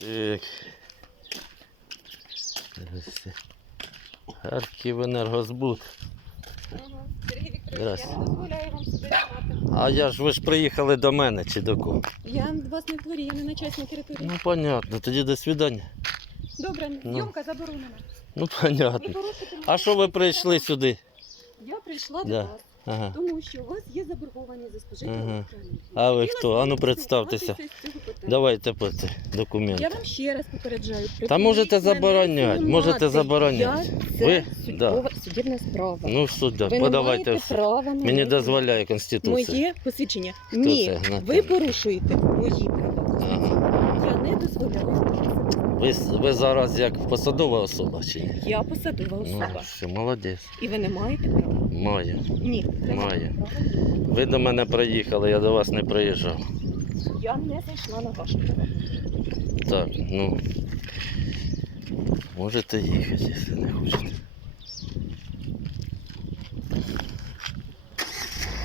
Так. Здрасте. Харківенергозбуд. Ага. Сергій Вікторович, я не дозволяю вам сюди знімати. А я ж ви ж приїхали до мене чи до кого? Я вас не творю, я не на частній території. Ну понятно, тоді до свидання. Добре, ну. зйомка заборонена. Ну Ви понятно. порушите мої А що ви прийшли сюди? Я прийшла Да. до вас, Ага. тому що у вас є заборгованість за спожиті Ага. електроенергії. А ви хто? А ну, представтеся. Давайте поти Я вам ще раз попереджаю. Та можете забороняти, можете забороняти. Я, Ви? це судова, судебна справа. Ну в суд, Ви не подавайте. маєте все. права на Мені мене дозволяє Конституція. Моє посвідчення. Ні, це? На ви те. порушуєте мої права. Ага. Я не дозволяю. Ви, ви зараз як посадова особа чи ні? Я посадова Ну, особа. молодець. І ви не маєте права? Має. Ні. не Має. маєте права. Ви до мене приїхали, я до вас не приїжджав. Я не зайшла на вашу. Так, ну. Можете їхати, якщо не хочете.